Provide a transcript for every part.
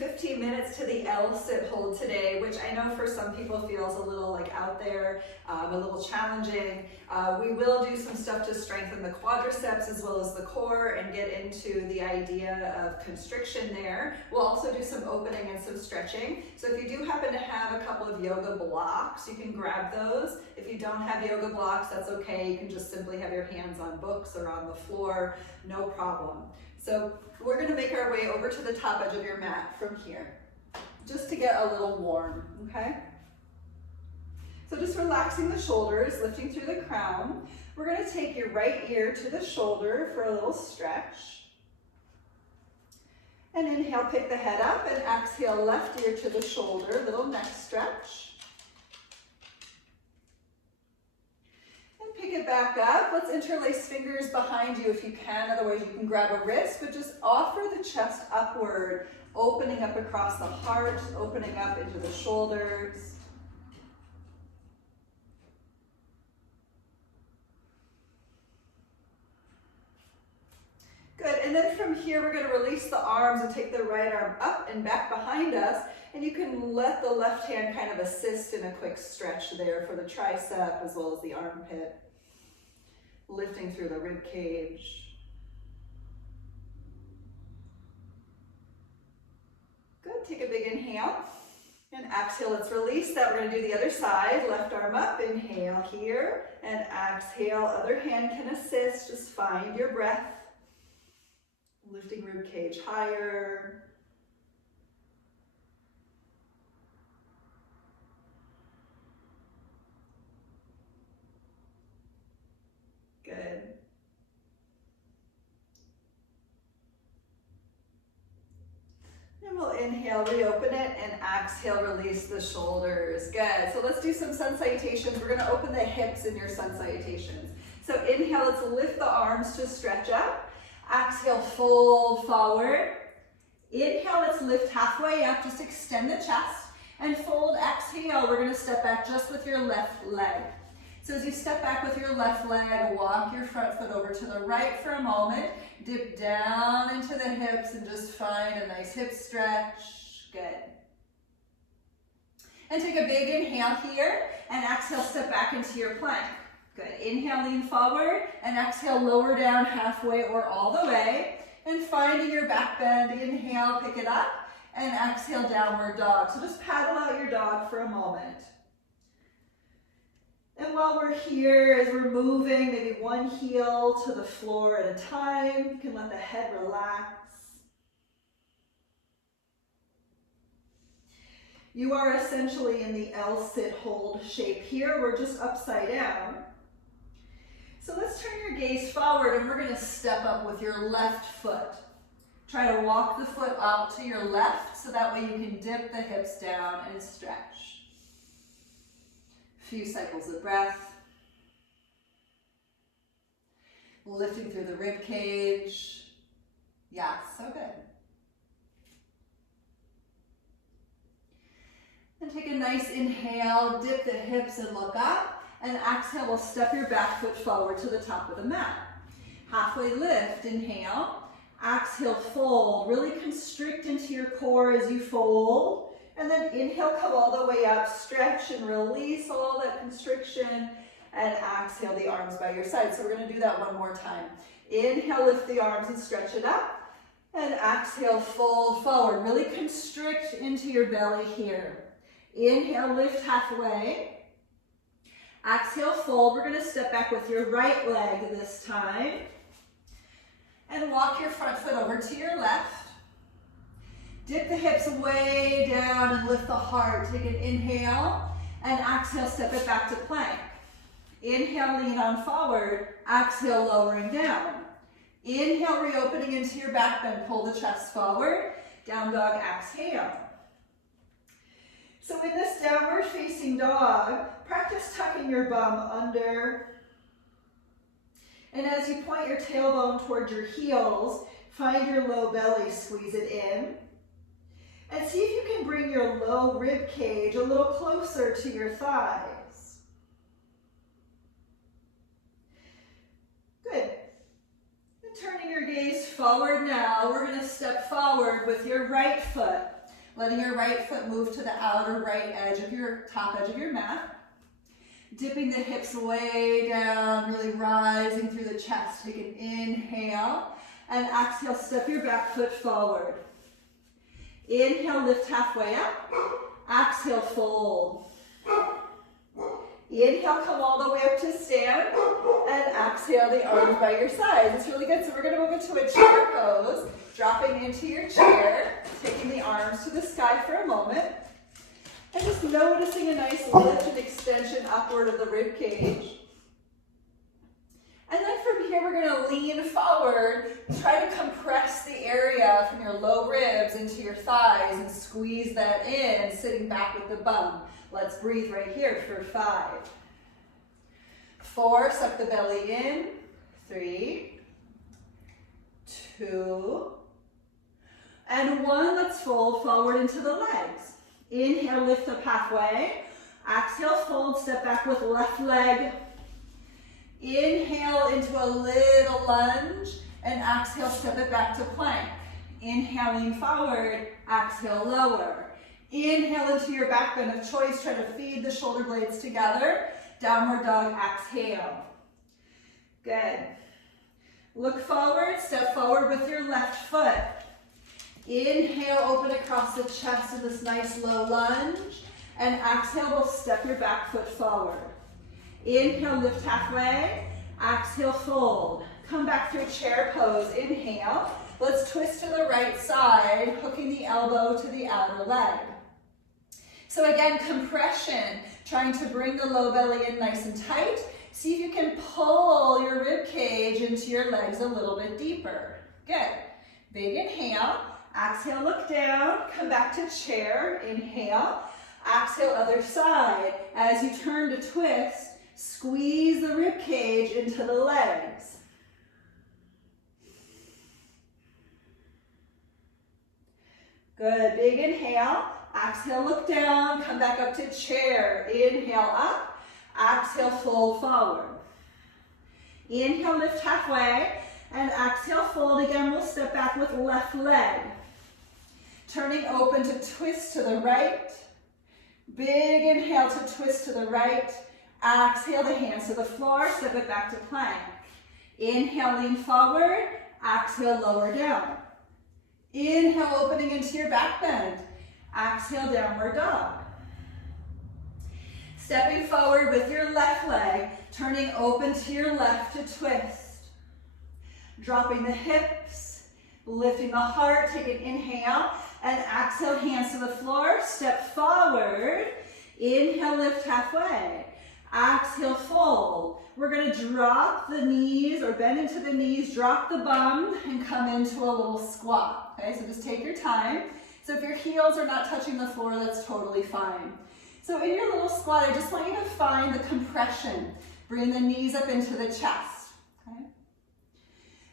15 minutes to the L sit hold today, which I know for some people feels a little like out there, a little challenging. We will do some stuff to strengthen the quadriceps as well as the core and get into the idea of constriction there. We'll also do some opening and some stretching. So if you do happen to have a couple of yoga blocks, you can grab those. If you don't have yoga blocks, that's okay. You can just simply have your hands on books or on the floor, no problem. So we're going to make our way over to the top edge of your mat from here, just to get a little warm, okay? So just relaxing the shoulders, lifting through the crown. We're going to take your right ear to the shoulder for a little stretch. And inhale, pick the head up, and exhale, left ear to the shoulder, little neck stretch. Pick it back up. Let's interlace fingers behind you if you can. Otherwise, you can grab a wrist, but just offer the chest upward, opening up across the heart, opening up into the shoulders. Good. And then from here, we're going to release the arms and take the right arm up and back behind us. And you can let the left hand kind of assist in a quick stretch there for the tricep as well as the armpit. Lifting through the rib cage. Good, take a big inhale and exhale, let's release that. We're gonna do the other side, left arm up, inhale here, and exhale, other hand can assist, just find your breath. Lifting rib cage higher. Good. And we'll inhale, reopen it, and exhale, release the shoulders. Good. So let's do some sun salutations. We're going to open the hips in your sun salutations. So inhale, let's lift the arms to stretch up. Exhale, fold forward. Inhale, let's lift halfway up, just extend the chest. And fold, exhale, we're going to step back just with your left leg. So as you step back with your left leg, walk your front foot over to the right for a moment. Dip down into the hips and just find a nice hip stretch. Good. And take a big inhale here and exhale, step back into your plank. Good. Inhale, lean forward, and exhale, lower down halfway or all the way. And finding your back bend, inhale, pick it up, and exhale, downward dog. So just paddle out your dog for a moment. And while we're here, as we're moving, maybe one heel to the floor at a time, you can let the head relax. You are essentially in the L sit hold shape here. We're just upside down. So let's turn your gaze forward and we're going to step up with your left foot. Try to walk the foot out to your left so that way you can dip the hips down and stretch. Few cycles of breath. Lifting through the rib cage. Yeah, so good. And take a nice inhale, dip the hips and look up. And exhale, we'll step your back foot forward to the top of the mat. Halfway lift, inhale. Exhale, fold. Really constrict into your core as you fold. And then inhale, come all the way up, stretch and release all that constriction, and exhale the arms by your side. So we're going to do that one more time. Inhale, lift the arms and stretch it up, and exhale, fold forward. Really constrict into your belly here. Inhale, lift halfway. Exhale, fold. We're going to step back with your right leg this time, and walk your front foot over to your left. Dip the hips way down and lift the heart. Take an inhale and exhale, step it back to plank. Inhale, lean on forward. Exhale, lowering down. Inhale, reopening into your back bend. Pull the chest forward. Down dog, exhale. So in this downward facing dog, practice tucking your bum under. And as you point your tailbone towards your heels, find your low belly, squeeze it in. And see if you can bring your low rib cage a little closer to your thighs. Good. And turning your gaze forward now, we're going to step forward with your right foot. letting your right foot move to the outer right edge of your top edge of your mat. Dipping the hips way down, really rising through the chest. Take an inhale, and exhale, step your back foot forward. Inhale, lift halfway up. Exhale, fold. Inhale, come all the way up to stand, and exhale the arms by your sides. It's really good. So we're going to move into a chair pose, dropping into your chair, taking the arms to the sky for a moment, and just noticing a nice lift and extension upward of the rib cage. And then from here, we're going to lean forward, try to compress the area from your low ribs into your thighs and squeeze that in, sitting back with the bum. Let's breathe right here for 5. 4, suck the belly in. 3, 2, and 1. Let's fold forward into the legs. Inhale, lift up halfway. Exhale, fold, step back with left leg. Inhale into a little lunge, and exhale, step it back to plank. Inhale, lean forward, exhale, lower. Inhale into your back bend of choice, try to feed the shoulder blades together. Downward dog, exhale. Good. Look forward, step forward with your left foot. Inhale, open across the chest in this nice low lunge, and exhale, we'll step your back foot forward. Inhale, lift halfway. Exhale, fold. Come back to a chair pose. Inhale. Let's twist to the right side, hooking the elbow to the outer leg. So again, compression, trying to bring the low belly in nice and tight. See if you can pull your rib cage into your legs a little bit deeper. Good. Big inhale. Exhale, look down. Come back to chair. Inhale. Exhale, other side. As you turn to twist, squeeze the rib cage into the legs. Good, big inhale. Exhale, look down, come back up to chair. Inhale up, exhale, fold forward. Inhale, lift halfway, and exhale, fold again. We'll step back with left leg. Turning open to twist to the right. Big inhale to twist to the right. Exhale, the hands to the floor, step it back to plank. Inhale, lean forward. Exhale, lower down. Inhale, opening into your back bend. Exhale, downward dog. Stepping forward with your left leg, turning open to your left to twist. Dropping the hips, lifting the heart, take an inhale, and exhale, hands to the floor, step forward. Inhale, lift halfway. Exhale, fold. We're going to drop the knees or bend into the knees, drop the bum, and come into a little squat. Okay, so just take your time. So if your heels are not touching the floor, that's totally fine. So in your little squat, I just want you to find the compression. Bring the knees up into the chest. Okay?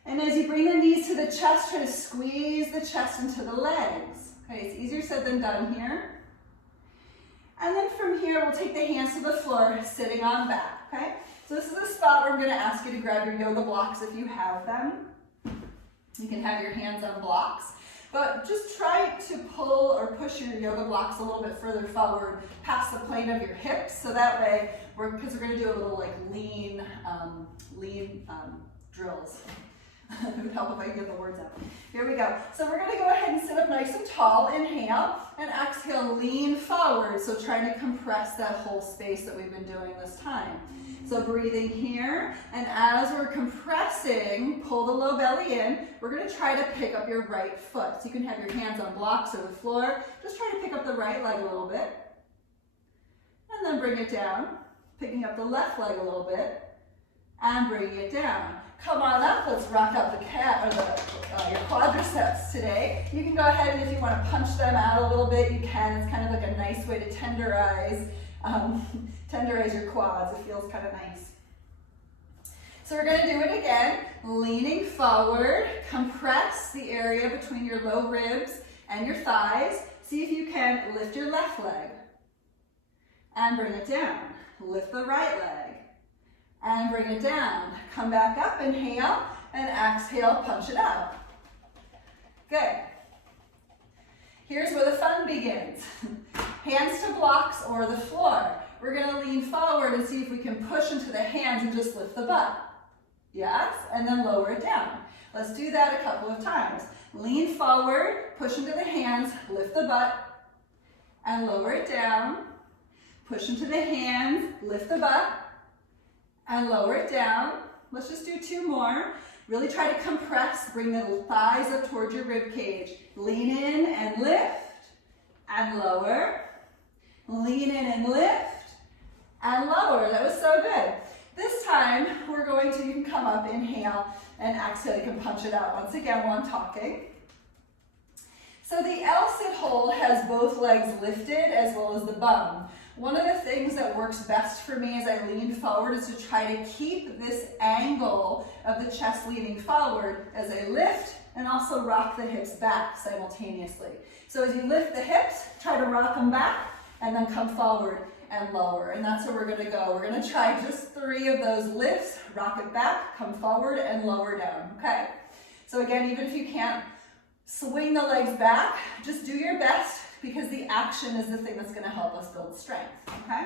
And as you bring the knees to the chest, try to squeeze the chest into the legs. Okay, it's easier said than done here. And then from here, we'll take the hands to the floor, sitting on back, okay? So this is the spot where I'm gonna ask you to grab your yoga blocks if you have them. You can have your hands on blocks, but just try to pull or push your yoga blocks a little bit further forward past the plane of your hips, so that way, because we're gonna do a little like lean drills. It would help if I could get the words out. Here we go. So we're going to go ahead and sit up nice and tall. Inhale, and exhale, lean forward. So trying to compress that whole space that we've been doing this time. So breathing here, and as we're compressing, pull the low belly in. We're going to try to pick up your right foot. So you can have your hands on blocks or the floor. Just try to pick up the right leg a little bit. And then bring it down. Picking up the left leg a little bit. And bringing it down. Come on up, let's rock out the cat or your quadriceps today. You can go ahead and if you want to punch them out a little bit, you can. It's kind of like a nice way to tenderize your quads. It feels kind of nice. So we're going to do it again, leaning forward, compress the area between your low ribs and your thighs. See if you can lift your left leg and bring it down. Lift the right leg. And bring it down. Come back up, inhale, and exhale, punch it out. Good. Here's where the fun begins. or the floor. We're gonna lean forward and see if we can push into the hands and just lift the butt. Yes, and then lower it down. Let's do that a couple of times. Lean forward, push into the hands, lift the butt, and lower it down. Push into the hands, lift the butt, and lower it down. Let's just do 2 more. Really try to compress, bring the thighs up towards your rib cage. Lean in and lift, and lower. Lean in and lift, and lower. That was so good. This time, we're going to, you can come up, inhale, and exhale. You can punch it out once again while I'm talking. So the L-sit hold has both legs lifted as well as the bum. One of the things that works best for me as I lean forward is to try to keep this angle of the chest leaning forward as I lift and also rock the hips back simultaneously. So as you lift the hips, try to rock them back and then come forward and lower. And that's where we're gonna go. We're gonna try just 3 of those lifts, rock it back, come forward and lower down, okay? So again, even if you can't swing the legs back, just do your best because the action is the thing that's gonna help us build strength, okay?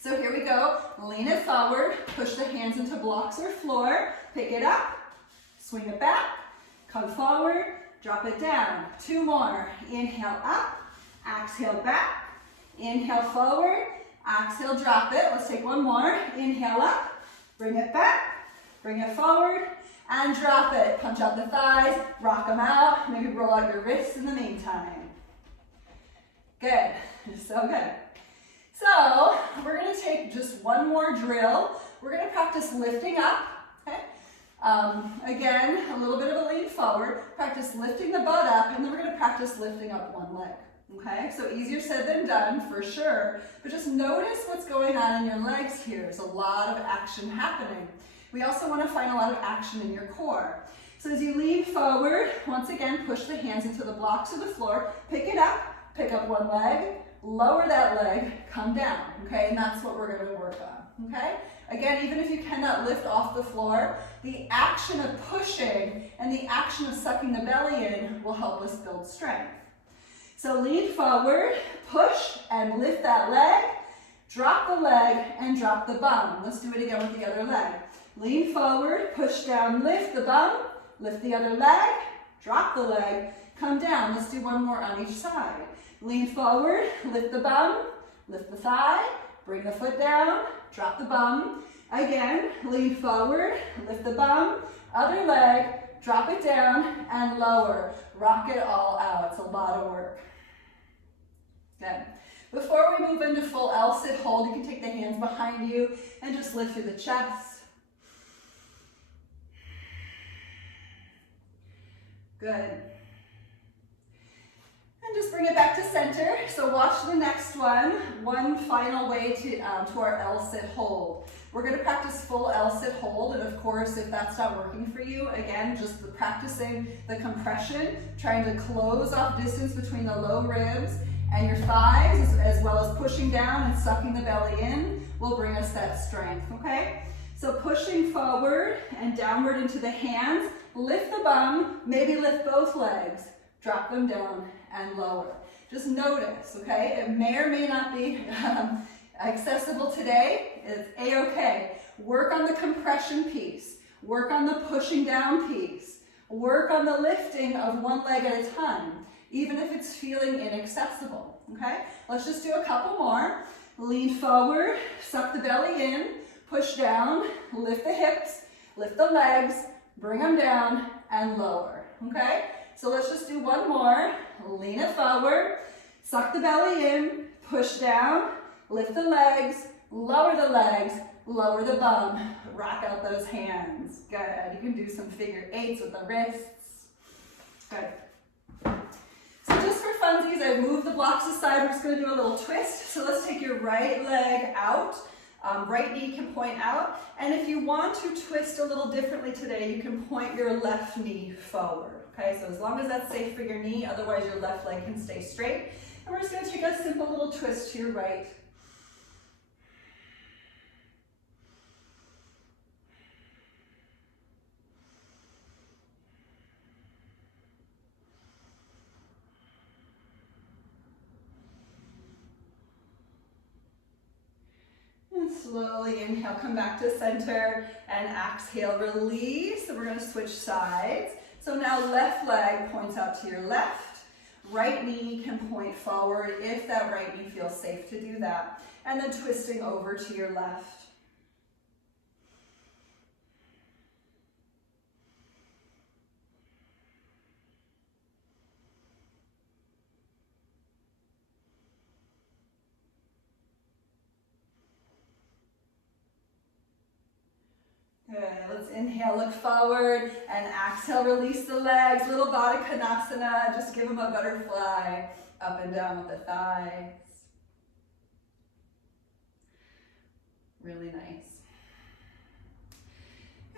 So here we go. Lean it forward, push the hands into blocks or floor, pick it up, swing it back, come forward, drop it down. 2 more. Inhale up, exhale back, inhale forward, exhale, drop it. Let's take 1 more. Inhale up, bring it back, bring it forward, and drop it. Punch out the thighs, rock them out, maybe roll out your wrists in the meantime. Good, so good. So we're gonna take just 1 more drill. We're gonna practice lifting up, okay? Again, a little bit of a lean forward. Practice lifting the butt up, and then we're gonna practice lifting up 1 leg. Okay, so easier said than done for sure, but just notice what's going on in your legs here. There's a lot of action happening. We also want to find a lot of action in your core. So as you lean forward, once again, push the hands into the blocks of the floor, pick it up, pick up 1 leg, lower that leg, come down, okay? And that's what we're going to work on, okay? Again, even if you cannot lift off the floor, the action of pushing and the action of sucking the belly in will help us build strength. So lean forward, push and lift that leg, drop the leg and drop the bum. Let's do it again with the other leg. Lean forward, push down, lift the bum, lift the other leg, drop the leg, come down. Let's do 1 more on each side. Lean forward, lift the bum, lift the thigh, bring the foot down, drop the bum. Again, lean forward, lift the bum, other leg, drop it down and lower. Rock it all out. It's a lot of work. Good. Before we move into full L-sit hold, you can take the hands behind you and just lift through the chest. Good. And just bring it back to center. So watch the next one. One final way to our L-sit hold. We're going to practice full L-sit hold, and of course, if that's not working for you, again, just practicing the compression, trying to close off distance between the low ribs and your thighs, as well as pushing down and sucking the belly in, will bring us that strength, okay? So pushing forward and downward into the hands, lift the bum, maybe lift both legs, drop them down and lower. Just notice, okay? It may or may not be accessible today. It's a-okay. Work on the compression piece. Work on the pushing down piece. Work on the lifting of 1 leg at a time, even if it's feeling inaccessible, okay? Let's just do a couple more. Lean forward, suck the belly in, push down, lift the hips, lift the legs, bring them down, and lower, okay? So let's just do 1 more. Lean it forward, suck the belly in, push down, lift the legs, lower the bum, rock out those hands. Good. You can do some figure 8s with the wrists. Good. So just for funsies, I've moved the blocks aside. We're just going to do a little twist. So let's take your right leg out. Right knee can point out. And if you want to twist a little differently today, you can point your left knee forward. Okay, so as long as that's safe for your knee, otherwise your left leg can stay straight. And we're just going to take a simple little twist to your right. Slowly inhale, come back to center, and exhale, release. So we're gonna switch sides. So now left leg points out to your left, right knee can point forward if that right knee feels safe to do that, and then twisting over to your left. Good, let's inhale, look forward, and exhale, release the legs, little Baddha Konasana, just give them a butterfly, up and down with the thighs. Really nice.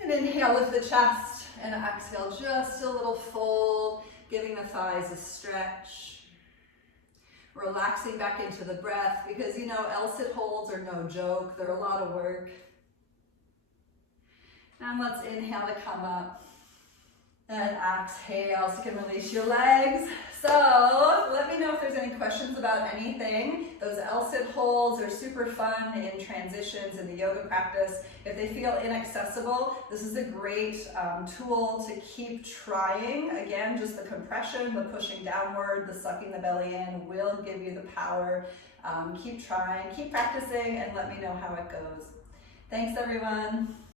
And inhale, lift the chest, and exhale, just a little fold, giving the thighs a stretch. Relaxing back into the breath, because you know, L-sit holds are no joke, they're a lot of work. And let's inhale to come up and exhale so you can release your legs. So let me know if there's any questions about anything. Those L-sit holds are super fun in transitions in the yoga practice. If they feel inaccessible, this is a great tool to keep trying. Again, just the compression, the pushing downward, the sucking the belly in will give you the power. Keep trying, keep practicing, and let me know how it goes. Thanks, everyone.